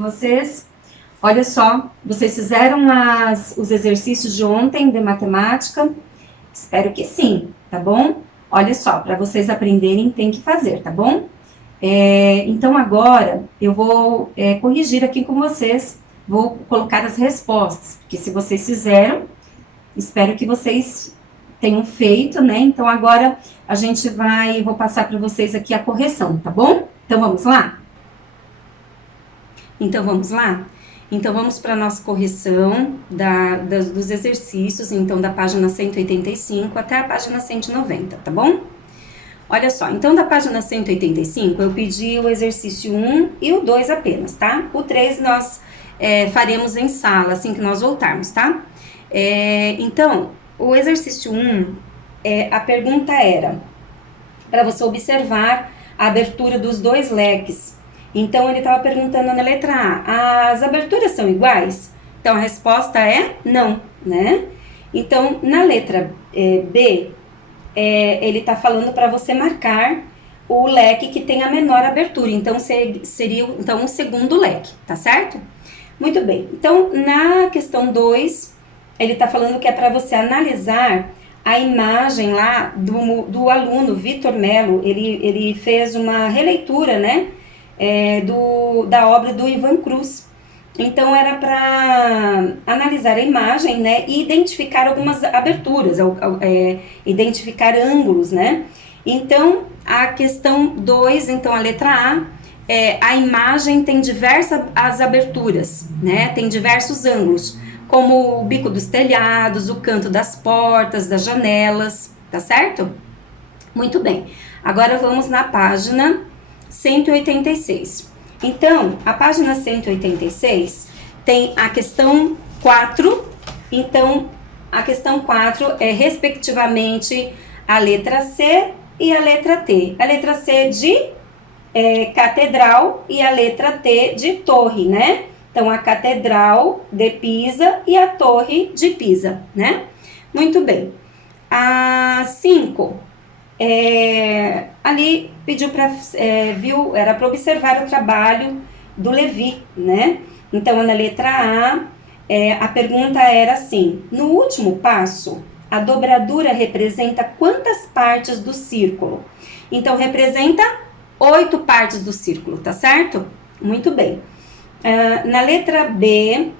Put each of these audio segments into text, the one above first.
vocês? Olha só, vocês fizeram os exercícios de ontem de matemática? Espero que sim, tá bom? Olha só, para vocês aprenderem tem que fazer, tá bom? Então agora eu vou corrigir aqui com vocês, vou colocar as respostas, porque se vocês fizeram, espero que vocês tenham feito, né? Então agora a gente vou passar para vocês aqui a correção, tá bom? Então vamos lá? Então vamos para a nossa correção dos exercícios, então da página 185 até a página 190, tá bom? Olha só, então da página 185 eu pedi o exercício 1 e o 2 apenas, tá? O 3 nós faremos em sala, assim que nós voltarmos, tá? Então, o exercício 1, a pergunta era para você observar a abertura dos dois leques. Então, ele estava perguntando na letra A, as aberturas são iguais? Então, a resposta é não, né? Então, na letra B, ele está falando para você marcar o leque que tem a menor abertura. Então, seria o segundo leque, tá certo? Muito bem. Então, na questão 2, ele está falando que é para você analisar a imagem lá do aluno Vitor Melo. Ele fez uma releitura, né? Da obra do Ivan Cruz. Então era para analisar a imagem, né, e identificar algumas aberturas, identificar ângulos, né. Então a questão 2, então a letra A imagem tem diversas as aberturas, né, tem diversos ângulos, como o bico dos telhados, o canto das portas, das janelas, tá certo? Muito bem, agora vamos na página 186. Então, a página 186 tem a questão 4. Então, a questão 4 é, respectivamente, a letra C e a letra T. A letra C de catedral e a letra T de torre, né? Então, a catedral de Pisa e a torre de Pisa, né? Muito bem. A 5... ali pediu para era para observar o trabalho do Levi, né? Então na letra A, a pergunta era assim: no último passo, a dobradura representa quantas partes do círculo? Então representa 8 partes do círculo, tá certo? Muito bem. Na letra B,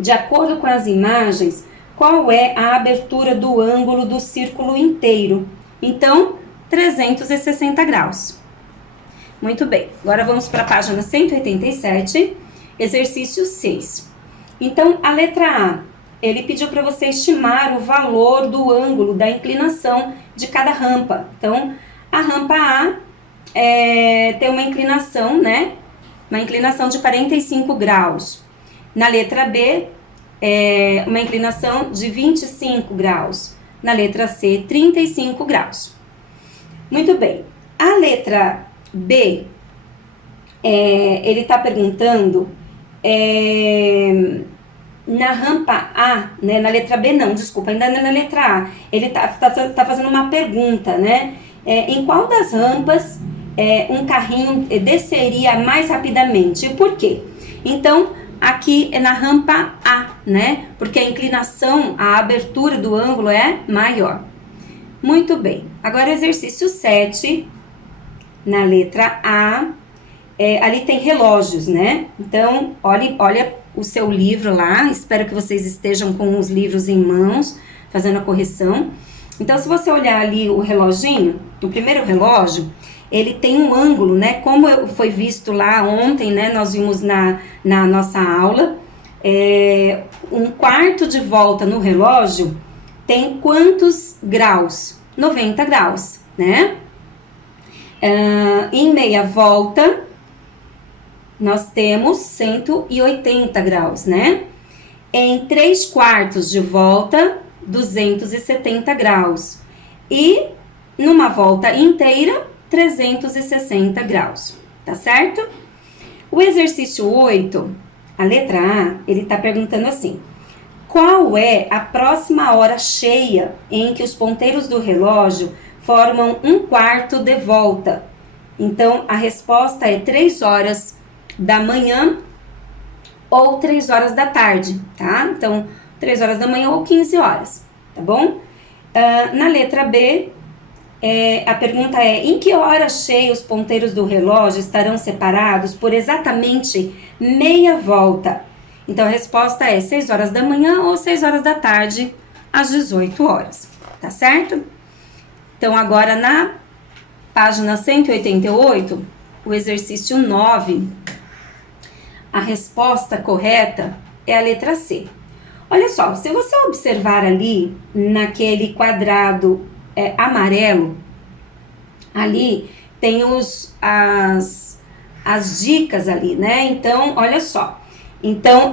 de acordo com as imagens, qual é a abertura do ângulo do círculo inteiro? Então, 360 graus. Muito bem, agora vamos para a página 187, exercício 6. Então, a letra A, ele pediu para você estimar o valor do ângulo da inclinação de cada rampa. Então, a rampa A tem uma inclinação, né? Uma inclinação de 45 graus. Na letra B, uma inclinação de 25 graus. Na letra C, 35 graus. Muito bem. A letra B, ele está perguntando na rampa A, né? Na letra B não, desculpa, ainda na letra A. Ele está fazendo uma pergunta, né? Em qual das rampas um carrinho desceria mais rapidamente? E por quê? Então, aqui é na rampa A, né? Porque a inclinação, a abertura do ângulo é maior. Muito bem. Agora, exercício 7, na letra A, ali tem relógios, né? Então, olha o seu livro lá. Espero que vocês estejam com os livros em mãos, fazendo a correção. Então, se você olhar ali o reloginho, o primeiro relógio, ele tem um ângulo, né? Como foi visto lá ontem, né? Nós vimos na nossa aula, um quarto de volta no relógio tem quantos graus? 90 graus, né? Em meia volta, nós temos 180 graus, né? Em 3/4 de volta, 270 graus. E numa volta inteira, 360 graus, tá certo? O exercício 8, a letra A, ele tá perguntando assim: qual é a próxima hora cheia em que os ponteiros do relógio formam 1/4 de volta? Então, a resposta é 3 horas da manhã ou 3 horas da tarde, tá? Então, 3 horas da manhã ou 15 horas, tá bom? Na letra B, a pergunta é: em que hora cheia os ponteiros do relógio estarão separados por exatamente meia volta? Então, a resposta é 6 horas da manhã ou 6 horas da tarde, às 18 horas, tá certo? Então, agora na página 188, o exercício 9, a resposta correta é a letra C. Olha só, se você observar ali, naquele quadrado amarelo, ali tem as dicas ali, né? Então, olha só. Então,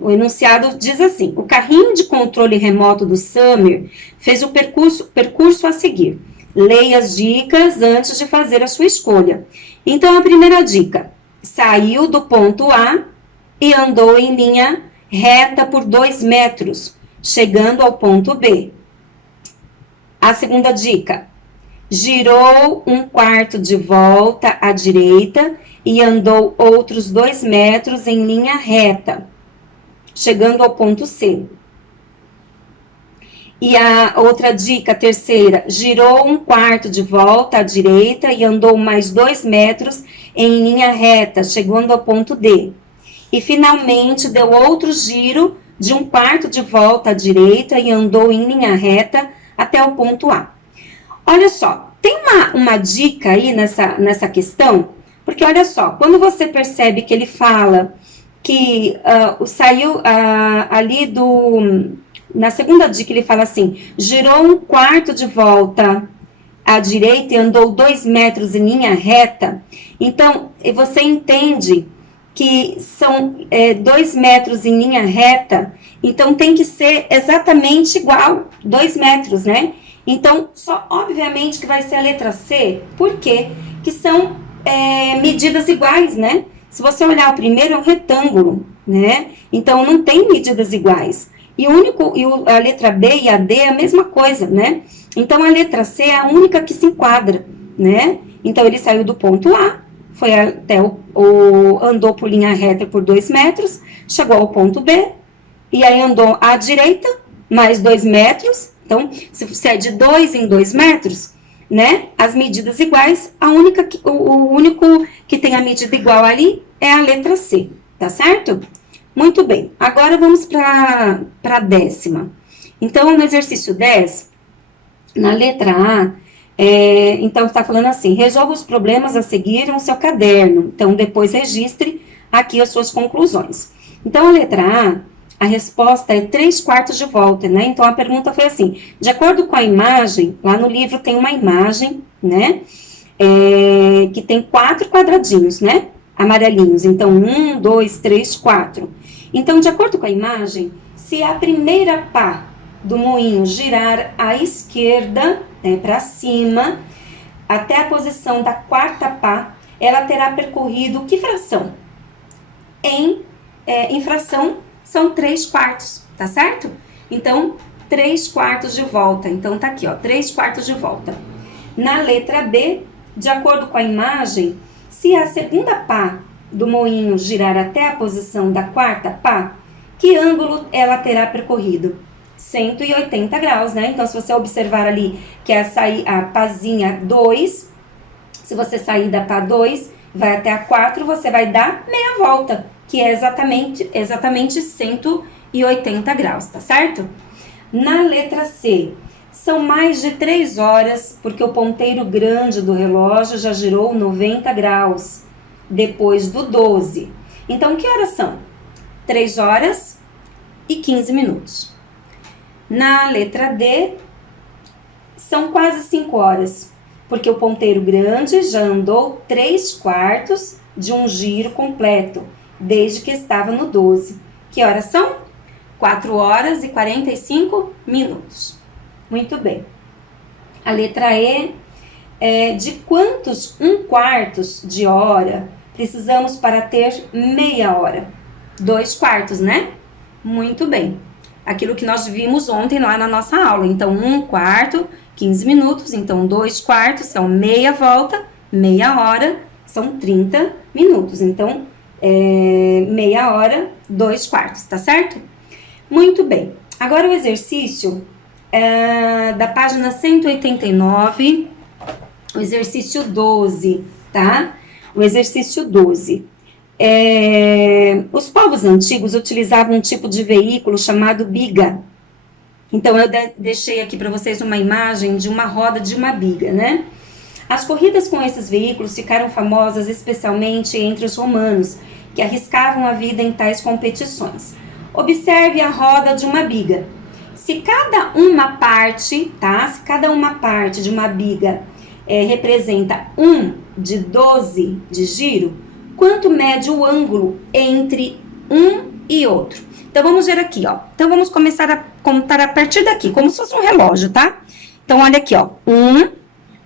o enunciado diz assim: o carrinho de controle remoto do Summer fez o percurso a seguir. Leia as dicas antes de fazer a sua escolha. Então, a primeira dica: saiu do ponto A e andou em linha reta por 2 metros, chegando ao ponto B. A segunda dica: girou 1/4 de volta à direita e andou outros 2 metros em linha reta, chegando ao ponto C. E a outra dica, terceira: girou 1/4 de volta à direita e andou mais 2 metros em linha reta, chegando ao ponto D. E finalmente deu outro giro de 1/4 de volta à direita e andou em linha reta até o ponto A. Olha só, tem uma dica aí nessa questão, porque olha só, quando você percebe que ele fala que saiu ali na segunda dica ele fala assim: girou 1/4 de volta à direita e andou 2 metros em linha reta. Então, você entende que são 2 metros em linha reta, então tem que ser exatamente igual, 2 metros, né? Então, só obviamente que vai ser a letra C, porque que são medidas iguais, né? Se você olhar o primeiro, é um retângulo, né? Então, não tem medidas iguais. E a letra B e a D é a mesma coisa, né? Então, a letra C é a única que se enquadra, né? Então, ele saiu do ponto A, foi até andou por linha reta por 2 metros, chegou ao ponto B, e aí andou à direita, mais 2 metros. Então, se é de 2 em 2 metros, né? As medidas iguais, o único que tem a medida igual ali é a letra C, tá certo? Muito bem, agora vamos para a 10ª. Então, no exercício 10, na letra A, então está falando assim: resolva os problemas a seguir no seu caderno. Então, depois registre aqui as suas conclusões. Então, a letra A, a resposta é 3/4 de volta, né? Então, a pergunta foi assim: de acordo com a imagem, lá no livro tem uma imagem, né? Que tem 4 quadradinhos, né? Amarelinhos. Então, 1, 2, 3, 4. Então, de acordo com a imagem, se a primeira pá do moinho girar à esquerda, né, para cima, até a posição da 4ª pá, ela terá percorrido que fração? Em fração, são 3/4, tá certo? Então, 3/4 de volta. Então, tá aqui, ó, 3/4 de volta. Na letra B, de acordo com a imagem, se a segunda pá do moinho girar até a posição da 4ª pá, que ângulo ela terá percorrido? 180 graus, né? Então, se você observar ali que a pazinha 2, se você sair da pá 2, vai até a 4, você vai dar meia volta, que é exatamente 180 graus, tá certo? Na letra C, são mais de 3 horas, porque o ponteiro grande do relógio já girou 90 graus, depois do 12. Então, que horas são? 3 horas e 15 minutos. Na letra D, são quase 5 horas, porque o ponteiro grande já andou 3/4 de um giro completo, desde que estava no 12. Que horas são? 4 horas e 45 minutos. Muito bem. A letra E é: de quantos 1/4 de hora precisamos para ter meia hora? 2/4, né? Muito bem. Aquilo que nós vimos ontem lá na nossa aula. Então, 1/4, 15 minutos. Então, 2/4 são meia volta, meia hora, são 30 minutos. Então, meia hora, 2/4, tá certo? Muito bem. Agora o exercício da página 189, o exercício 12, tá? O exercício 12. Os povos antigos utilizavam um tipo de veículo chamado biga. Então, eu deixei aqui para vocês uma imagem de uma roda de uma biga, né? As corridas com esses veículos ficaram famosas especialmente entre os romanos, que arriscavam a vida em tais competições. Observe a roda de uma biga. Se cada uma parte, tá? Se cada uma parte de uma biga representa 1 de 12 de giro, quanto mede o ângulo entre um e outro? Então, vamos ver aqui, ó. Então, vamos começar a contar a partir daqui, como se fosse um relógio, tá? Então, olha aqui, ó. 1,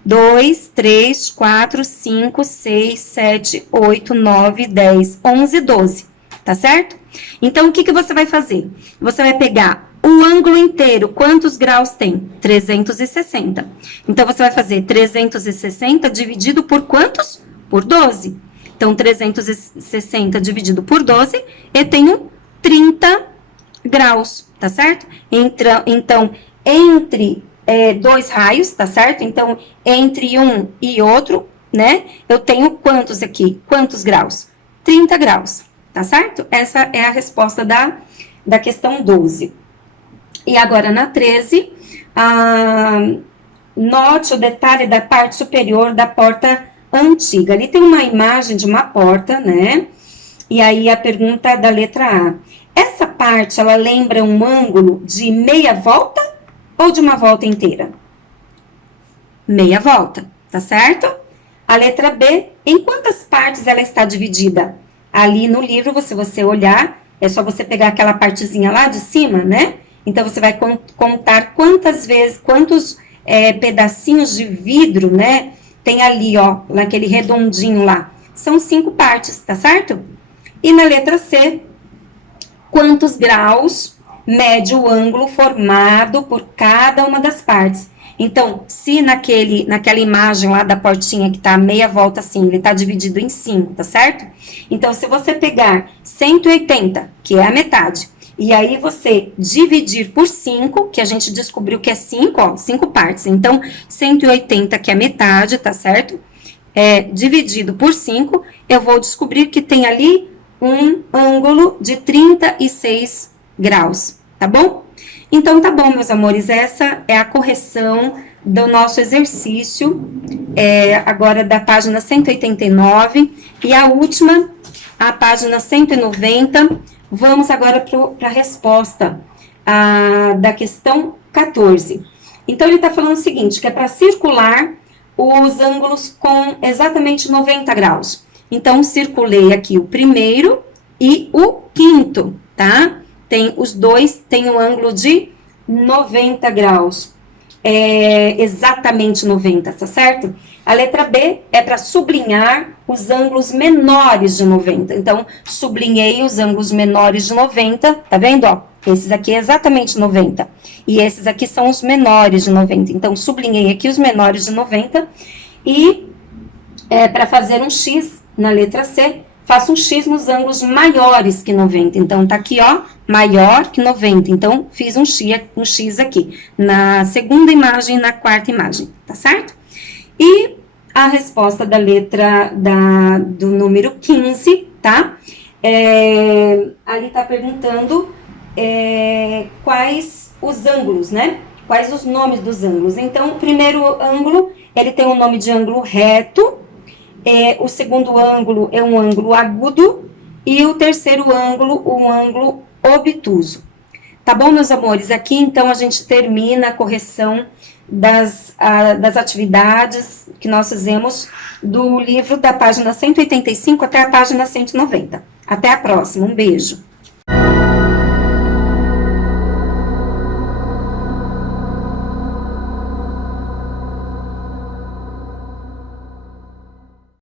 2, 3, 4, 5, 6, 7, 8, 9, 10, 11, 12, tá certo? Então, o que você vai fazer? Você vai pegar o ângulo inteiro, quantos graus tem? 360. Então, você vai fazer 360 dividido por quantos? Por 12. Então, 360 dividido por 12, eu tenho 30 graus, tá certo? Então, entre dois raios, tá certo? Então, entre um e outro, né? Eu tenho quantos aqui? Quantos graus? 30 graus, tá certo? Essa é a resposta da questão 12. E agora, na 13, note o detalhe da parte superior da porta antiga. Ali tem uma imagem de uma porta, né? E aí, a pergunta da letra A. Essa parte, ela lembra um ângulo de meia volta ou de uma volta inteira? Meia volta, tá certo? A letra B, em quantas partes ela está dividida? Ali no livro, se você olhar, é só você pegar aquela partezinha lá de cima, né? Então, você vai contar quantos pedacinhos de vidro, né? Tem ali, ó, naquele redondinho lá. São 5 partes, tá certo? E na letra C, quantos graus mede o ângulo formado por cada uma das partes? Então, se naquela imagem lá da portinha que tá meia volta assim, ele tá dividido em 5, tá certo? Então, se você pegar 180, que é a metade, e aí você dividir por 5, que a gente descobriu que é 5, ó, 5 partes. Então, 180, que é a metade, tá certo? Dividido por 5, eu vou descobrir que tem ali um ângulo de 36 graus, tá bom? Então, tá bom, meus amores, essa é a correção do nosso exercício, agora da página 189, e a última, a página 190, vamos agora para a resposta da questão 14. Então, ele está falando o seguinte, que é para circular os ângulos com exatamente 90 graus. Então, circulei aqui o primeiro e o quinto, tá? Os dois têm um ângulo de 90 graus. Exatamente 90, tá certo? A letra B é para sublinhar os ângulos menores de 90. Então, sublinhei os ângulos menores de 90, tá vendo, ó? Esses aqui é exatamente 90. E esses aqui são os menores de 90. Então, sublinhei aqui os menores de 90. E, para fazer um X na letra C, faço um X nos ângulos maiores que 90. Então, tá aqui, ó, maior que 90. Então, fiz um X aqui, na segunda imagem e na quarta imagem, tá certo? E a resposta da letra do número 15, tá? Ali tá perguntando quais os ângulos, né? Quais os nomes dos ângulos. Então, o primeiro ângulo, ele tem o nome de ângulo reto. O segundo ângulo é um ângulo agudo. E o terceiro ângulo, um ângulo obtuso. Tá bom, meus amores? Aqui, então, a gente termina a correção das atividades que nós fizemos do livro da página 185 até a página 190. Até a próxima. Um beijo.